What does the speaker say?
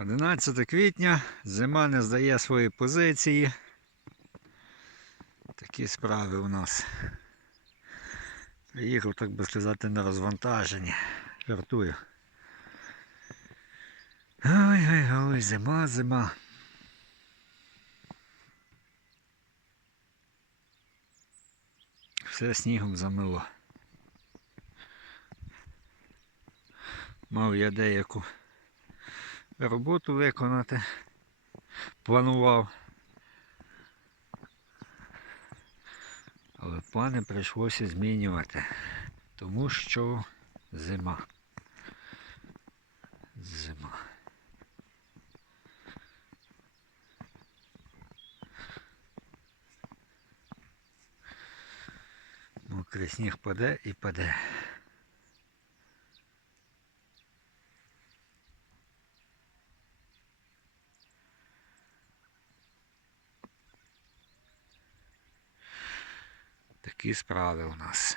11 квітня, зима не здає свої позиції. Такі справи у нас. Приїхав, так би сказати, на розвантаження. Жартую. Ой, ой, ой, зима, зима. Все снігом замило. Мав я деяку роботу виконати. Планував. Але плани прийшлося змінювати, тому що зима. Зима. Мокрий сніг паде і паде. Такі справи у нас.